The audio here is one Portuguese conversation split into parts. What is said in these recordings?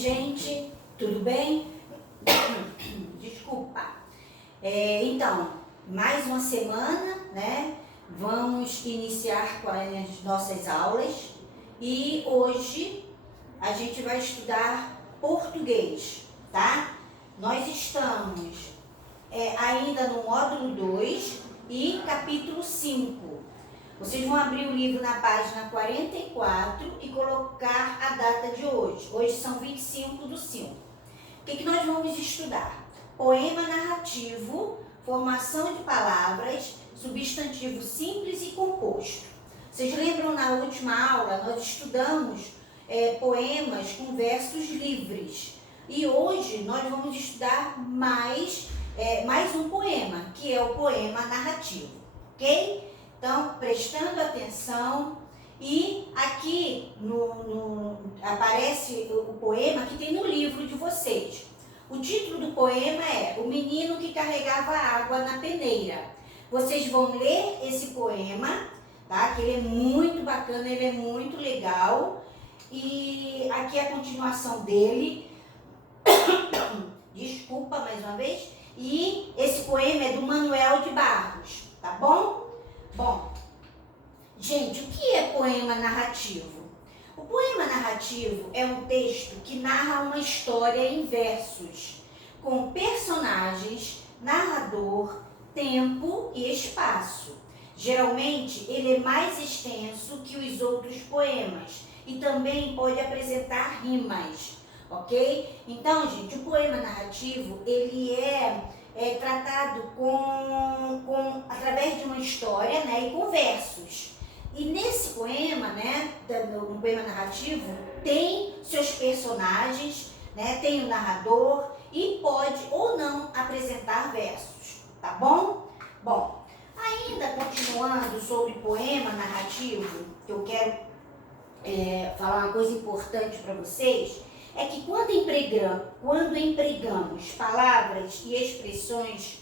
gente? Tudo bem? Desculpa. Então, mais uma semana, né? Vamos iniciar com as nossas aulas e hoje a gente vai estudar português, tá? Nós estamos ainda no módulo 2 e capítulo 5. Vocês vão abrir o livro na página 44 e colocar a data de hoje. Hoje são 25/5. O que nós vamos estudar? Poema narrativo, formação de palavras, substantivo simples e composto. Vocês lembram na última aula, nós estudamos poemas com versos livres. E hoje nós vamos estudar mais um poema, que é o poema narrativo, ok? Então, prestando atenção, e aqui aparece o poema que tem no livro de vocês. O título do poema é O Menino que Carregava Água na Peneira. Vocês vão ler esse poema, tá? Que ele é muito bacana, ele é muito legal. E aqui é a continuação dele. Desculpa mais uma vez. E esse poema é do Manuel de Barros, tá bom? Bom, gente, o que é poema narrativo? O poema narrativo é um texto que narra uma história em versos, com personagens, narrador, tempo e espaço. Geralmente, ele é mais extenso que os outros poemas e também pode apresentar rimas, ok? Então, gente, o poema narrativo, ele é tratado através de uma história, né, e com versos. E nesse poema, né, no poema narrativo, tem seus personagens, né, tem o narrador e pode ou não apresentar versos, tá bom? Bom, ainda continuando sobre poema narrativo, que eu quero falar uma coisa importante para vocês, é que quando empregamos palavras e expressões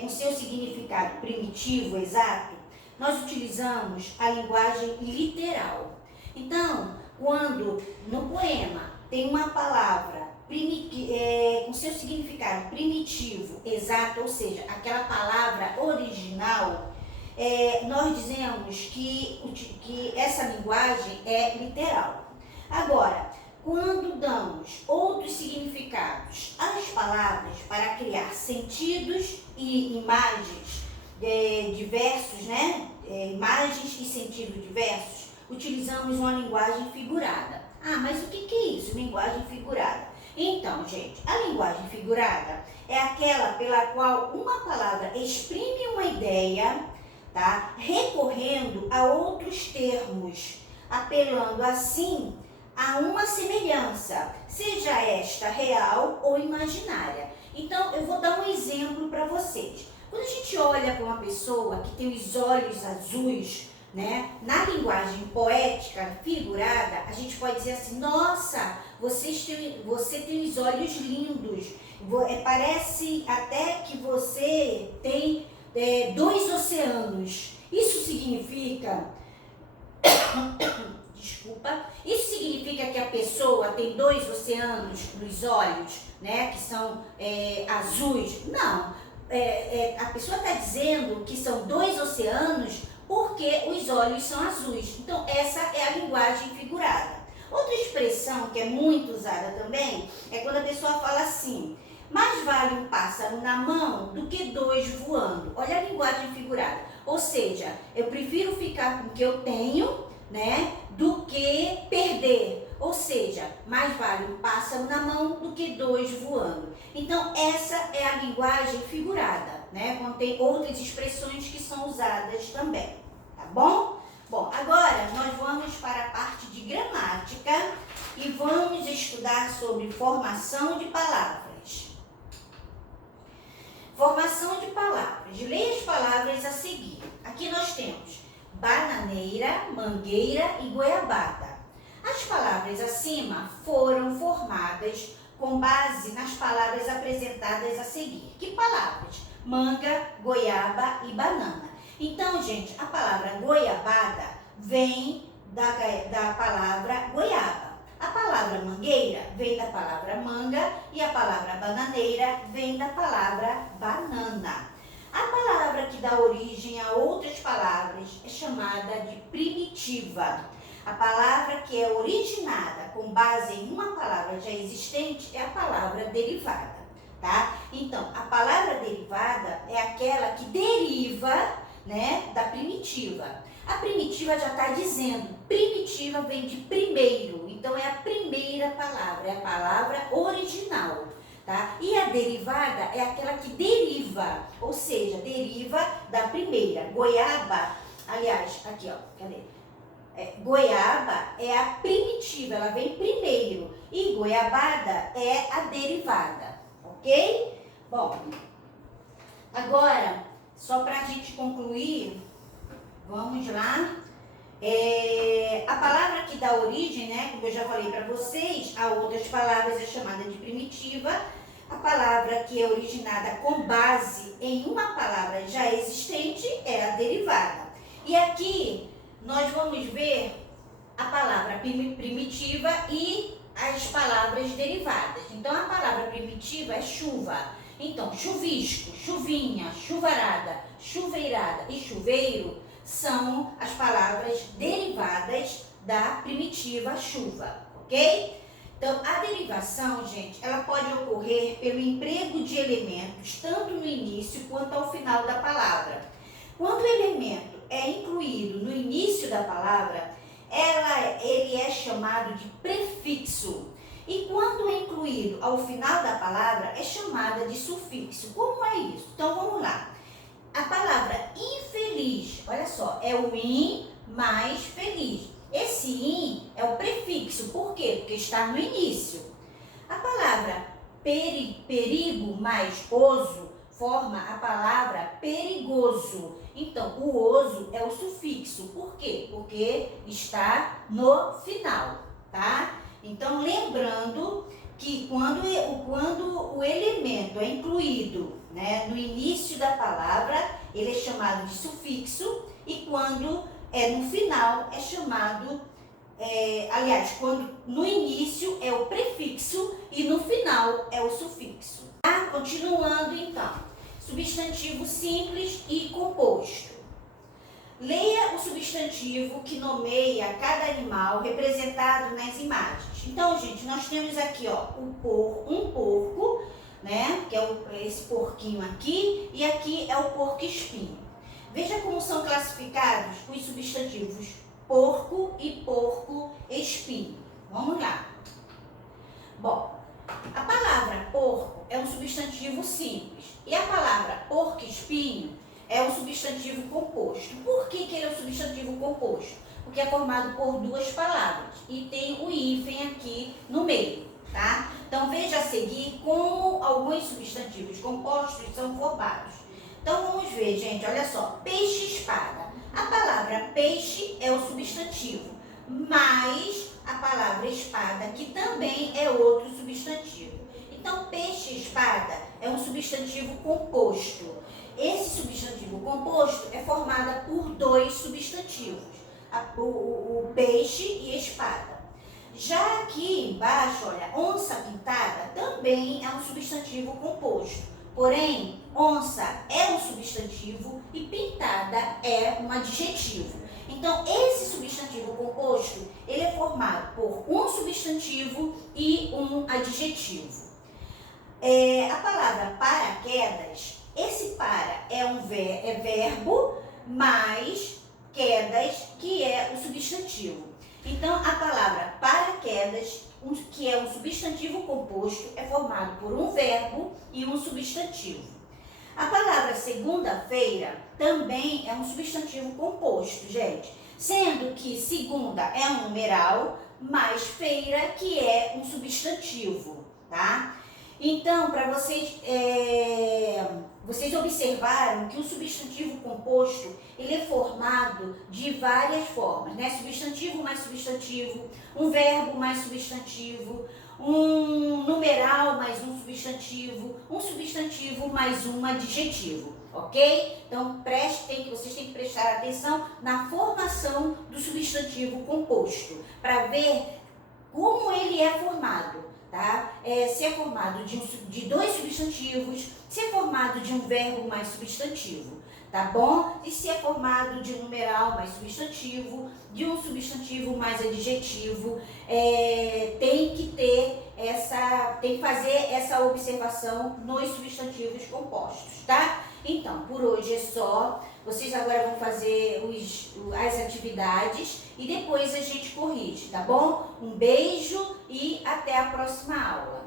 com seu significado primitivo, exato, nós utilizamos a linguagem literal. Então, quando no poema tem uma palavra com seu significado primitivo, exato, ou seja, aquela palavra original, nós dizemos que essa linguagem é literal. Agora, quando damos outros significados às palavras para criar sentidos e imagens diversos, né? Imagens e sentidos diversos, utilizamos uma linguagem figurada. Ah, mas o que é isso, linguagem figurada? Então, gente, a linguagem figurada é aquela pela qual uma palavra exprime uma ideia, tá? Recorrendo a outros termos, apelando assim a uma semelhança, seja esta real ou imaginária. Então, eu vou dar um exemplo para vocês. Quando a gente olha para uma pessoa que tem os olhos azuis, né, na linguagem poética, figurada, a gente pode dizer assim: nossa, você tem os olhos lindos, parece até que você tem 2 oceanos. Isso significa... Desculpa. Isso significa que a pessoa tem 2 oceanos nos olhos, né, que são azuis? Não. A pessoa está dizendo que são 2 oceanos porque os olhos são azuis. Então, essa é a linguagem figurada. Outra expressão que é muito usada também é quando a pessoa fala assim: mais vale um pássaro na mão do que 2 voando. Olha a linguagem figurada. Ou seja, eu prefiro ficar com o que eu tenho, né, do que perder. Ou seja, mais vale um pássaro na mão do que 2 voando. Então, essa é a linguagem figurada, né? Quando tem outras expressões que são usadas também, tá bom? Bom, agora nós vamos para a parte de gramática e vamos estudar sobre formação de palavras. Formação de palavras. Leia as palavras a seguir. Aqui nós temos bananeira, mangueira e goiabada. As palavras acima foram formadas com base nas palavras apresentadas a seguir. Que palavras? Manga, goiaba e banana. Então, gente, a palavra goiabada vem da palavra goiaba. A palavra mangueira vem da palavra manga e a palavra bananeira vem da palavra banana. A palavra que dá origem a outras palavras é chamada de primitiva. A palavra que é originada com base em uma palavra já existente é a palavra derivada, tá? Então, a palavra derivada é aquela que deriva, né, da primitiva. A primitiva já está dizendo, primitiva vem de primeiro, então é a primeira palavra, é a palavra original, tá? E a derivada é aquela que deriva, ou seja, deriva da primeira. Goiaba, aliás, aqui ó, cadê? Goiaba é a primitiva, ela vem primeiro, e goiabada é a derivada, ok? Bom, agora, só para a gente concluir, vamos lá. A palavra que dá origem, né, como eu já falei para vocês, a outras palavras é chamada de primitiva. A palavra que é originada com base em uma palavra já existente é a derivada. E aqui nós vamos ver a palavra primitiva e as palavras derivadas. Então, a palavra primitiva é chuva. Então, chuvisco, chuvinha, chuvarada, chuveirada e chuveiro são as palavras derivadas da primitiva chuva, ok? Então, a derivação, gente, ela pode ocorrer pelo emprego de elementos tanto no início quanto ao final da palavra. Quando o elemento é incluído no início da palavra, ele é chamado de prefixo. E quando é incluído ao final da palavra, é chamada de sufixo. Como é isso? Então, vamos lá. A palavra infeliz, olha só, é o in mais feliz. Esse in é o prefixo. Por quê? Porque está no início. A palavra perigo mais oso forma a palavra perigoso. Então, o oso é o sufixo. Por quê? Porque está no final, tá? Então, lembrando que quando o elemento é incluído, né, no início da palavra, ele é chamado de sufixo, e quando é no final, é chamado, quando no início é o prefixo e no final é o sufixo. Tá? Continuando então, substantivo simples e composto. Leia o substantivo que nomeia cada animal representado nas imagens. Então, gente, nós temos aqui, ó, um porco, né, que é esse porquinho aqui, e aqui é o porco-espinho. Veja como são classificados os substantivos porco e porco-espinho. Vamos lá. Bom, a palavra porco é um substantivo simples e a palavra porco-espinho é um substantivo composto. Por que ele é um substantivo composto? Porque é formado por duas palavras e tem o hífen aqui no meio, tá? Então, veja a seguir como alguns substantivos compostos são formados. Então, vamos ver, gente, olha só. Peixe-espada. A palavra peixe é o substantivo, mais a palavra espada, que também é outro substantivo. Então, peixe-espada é um substantivo composto. Esse substantivo composto é formado por dois substantivos, o peixe e espada. Já aqui embaixo, olha, onça pintada também é um substantivo composto. Porém, onça é um substantivo e pintada é um adjetivo. Então, esse substantivo composto, ele é formado por um substantivo e um adjetivo. A palavra paraquedas, esse para é verbo mais quedas, que é o substantivo. Então, a palavra paraquedas, que é um substantivo composto, é formado por um verbo e um substantivo. A palavra segunda-feira também é um substantivo composto, gente. Sendo que segunda é um numeral, mais feira, que é um substantivo, tá? Então, para vocês observaram que o substantivo composto, ele é formado de várias formas, né? Substantivo mais substantivo, um verbo mais substantivo, um numeral mais um substantivo mais um adjetivo, ok? Então, vocês têm que prestar atenção na formação do substantivo composto, para ver como ele é formado, tá? Se é formado de dois substantivos, se é formado de um verbo mais substantivo, tá bom? E se é formado de um numeral mais substantivo, de um substantivo mais adjetivo, tem que fazer essa observação nos substantivos compostos, tá? Então, por hoje é só. Vocês agora vão fazer as atividades e depois a gente corrige, tá bom? Um beijo e até a próxima aula.